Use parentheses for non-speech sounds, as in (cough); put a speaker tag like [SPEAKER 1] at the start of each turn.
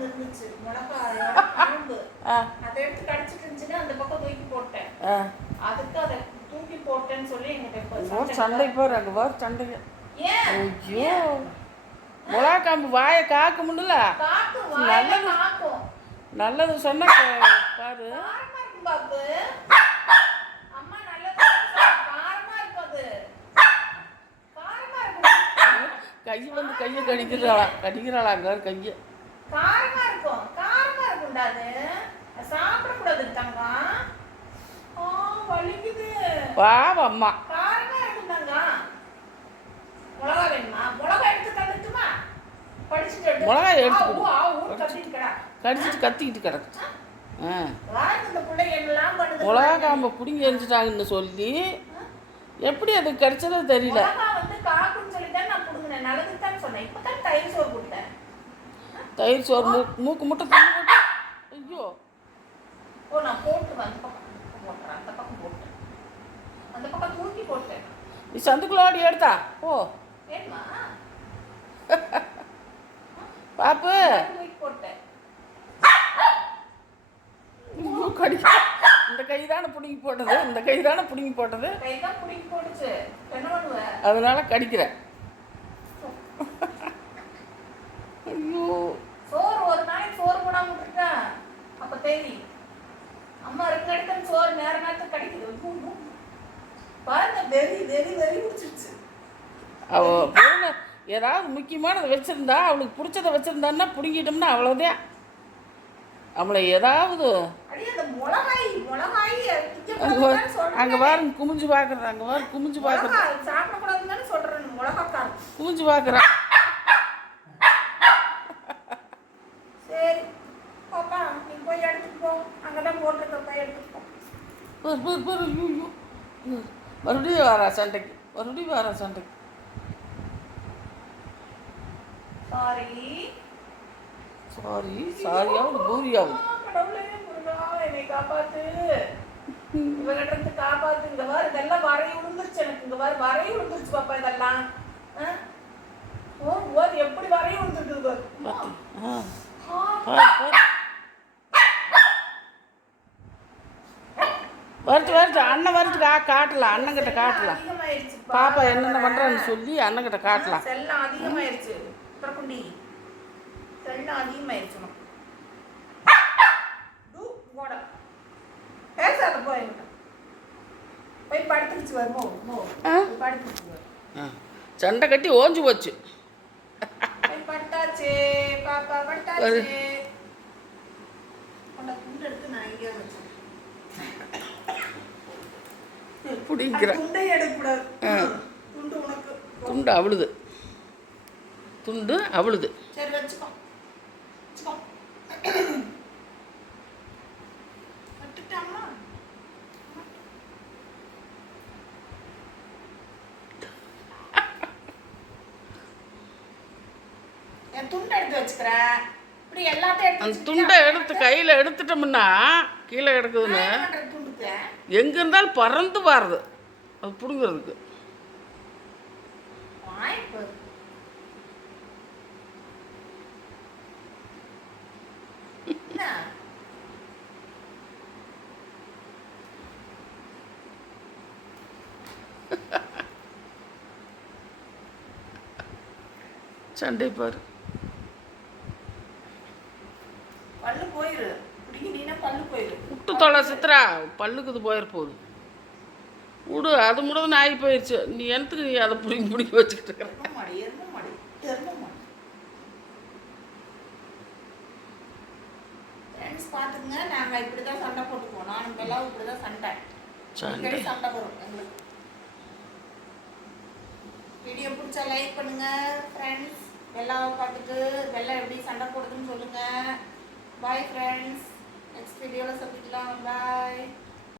[SPEAKER 1] ஒன்று இருந்துச்சு முளக்காய் (laughs) அதை எடுத்து கடிச்சிட்டு இருந்துச்சுன்னா அந்த பக்கம் தூக்கி போட்டேன். அதுக்கு அதை தூக்கி போட்டேன்னு சொல்லி எங்கிட்ட சண்டை
[SPEAKER 2] போறாங்க வேறு சண்டைங்க ஐயோ. முளா காம்பு வாயை காக்க முடியல நல்லது. நல்லது சொன்ன பாரு. கை வந்து கையை கடிக்கிறாளா கடிக்கிறாளா அங்கே கையை.
[SPEAKER 1] காரமா இருக்கும். காரமா இருக்கும்டா அது. சாப்பிடக்கூடாது தங்கம் ஆ வலிக்குது.
[SPEAKER 2] பாவம் அம்மா
[SPEAKER 1] காரமா இருக்கும் தங்கம் மிளகா வேணுமா? மிளகா எடுத்து தந்துட்டுமா படிச்சுட்டு.
[SPEAKER 2] மிளகா எடுத்து. கடிச்சிட்டு கத்திக்கிட்டு கிடக்கு. மிளகா காம்பை பிடுங்கி எரிஞ்சிட்டாங்கன்னு சொல்லி எப்படி அது கிடைச்சதோ தெரியல.
[SPEAKER 1] வந்து காக்குன்னு சொல்லி தான் நான் புடுங்கினேன். தான் சொன்னேன். இப்போ தான் தயிர் சோறு
[SPEAKER 2] தயிர் சோறு மூக்கு மூக்கு முட்டை தண்ணி போட்டு. ஐயோ.
[SPEAKER 1] ஓ நான் போட்டுருவேன் அந்த பக்கம் போட்டுறேன் அந்த பக்கம் போட்டேன் அந்த பக்கம் தூக்கி போட்டேன்
[SPEAKER 2] நீ சந்துக்குள்ளோடி எடுத்தா. ஓ
[SPEAKER 1] வேணுமா
[SPEAKER 2] பாப்பு.
[SPEAKER 1] போட்டேன்
[SPEAKER 2] ஐயோ, கடி இந்த கை தானே பிடுங்கி போட்டது இந்த கை தானே பிடுங்கி போட்டது அதனால கடிக்கிறேன். ஐயோ.
[SPEAKER 1] தேதி அம்மா ரெண்டு இடத்துல சோறு நேர நேரத்துக்கு கிடைக்குது. பாருங்க வெறி வெறி வெறி பிடிச்சிருச்சு
[SPEAKER 2] அவ ஏதாவது முக்கியமானதை வச்சிருந்தா அவளுக்கு பிடிச்சதை வச்சிருந்தான்னா பிடுங்கிட்டோம்னா அவ்வளோதான் அவளை ஏதாவது அங்கே பாருங்க குமிஞ்சு பார்க்குறது அங்கே பாரு குமிஞ்சு
[SPEAKER 1] மிளகாக்காரம்
[SPEAKER 2] குமிஞ்சு பார்க்குறான்
[SPEAKER 1] சரி பாப்பா நீ போய் எடுத்துட்டு போ அங்கதான் போட்டிருக்க போய் எடுத்துட்டு போ
[SPEAKER 2] பாரு பாரு மறுபடியும் வரா சண்டைக்கு. மறுபடியும் வரா சண்டைக்கு.
[SPEAKER 1] சாரி
[SPEAKER 2] சாரி பூரியாவது
[SPEAKER 1] கடவுளே முருகா என்னை காப்பாத்து. இவகிட்ட இருந்து காப்பாத்து. இங்க பாரு இதெல்லாம் வரைய விழுந்துருச்சு எனக்கு. இங்க பாரு வரைய விழுந்துருச்சு பாப்பா இதெல்லாம். ஓ எப்படி வரைய விழுந்துருக்கு பாரு
[SPEAKER 2] பாத்தி ஆ
[SPEAKER 1] ஆ,
[SPEAKER 2] பாரு பாரு வரட்டு வரட்டு அண்ணன் வரட்டு கா காட்டலாம். அண்ணங்கிட்ட காட்டலாம். பாப்பா என்னென்ன பண்ணுறான்னு சொல்லி அண்ணங்கிட்ட காட்டலாம்.
[SPEAKER 1] செல்லம் அதிகமாயிருச்சு. பிரகுண்டி செல்லம் அதிகமாயிருச்சு. பேசாத. போய்? போய் படுத்துருச்சு வரு.
[SPEAKER 2] ஆ. சண்டை கட்டி ஓஞ்சு போச்சு.
[SPEAKER 1] போய் படுத்தாச்சு. பாப்பா படுத்தாச்சு
[SPEAKER 2] வரு.
[SPEAKER 1] உன்னை துண்டு எடுத்து நான் இங்கே வச்சேன்
[SPEAKER 2] பிடிங்கிற.
[SPEAKER 1] துண்டை
[SPEAKER 2] அவளுது துண்டு அவளுது
[SPEAKER 1] துண்டை எடுத்து வச்சுக்கிறேன். இப்படி எல்லாத்தையும்
[SPEAKER 2] அந்த துண்டை எடுத்து கையில் எடுத்துட்டோம்னா கீழே கிடக்குதுன்னு எங்கே இருந்தாலும் பறந்து வாருது. அது பிடுங்கிறதுக்கு. சண்டை பாரு
[SPEAKER 1] பல்லு போயிரு. பிடிங்கி நீனா பல்லு போயிரு.
[SPEAKER 2] விட்டு தொலை சித்ரா பல்லுக்கு இது போயிட போகுது. விடு அது முடிவு ஆகி போயிடுச்சு நீ எனக்கு நீ அதை பிடிங்கி பிடிங்கி வச்சுக்கிட்டு இருக்கிற
[SPEAKER 1] மாடு எரும மாடு எரும மாடு ஃப்ரெண்ட்ஸ் பார்த்துக்குங்க. நாங்கள் இப்படி தான் சண்டை போட்டுக்குவோம். நானும் பெல்லாவும் இப்படி தான் சண்டை.
[SPEAKER 2] சண்டை.
[SPEAKER 1] சண்டை வரும்? எங்களுக்கு. வீடியோ பிடிச்சா லைக் பண்ணுங்க ஃப்ரெண்ட்ஸ் வெள்ளாவை பார்த்துட்டு வெள்ளை எப்படி சண்டை போடுதுன்னு சொல்லுங்க. பாய் ஃப்ரெண்ட்ஸ் நெக்ஸ்ட் வீடியோவில் சந்திக்கலாம். பாய்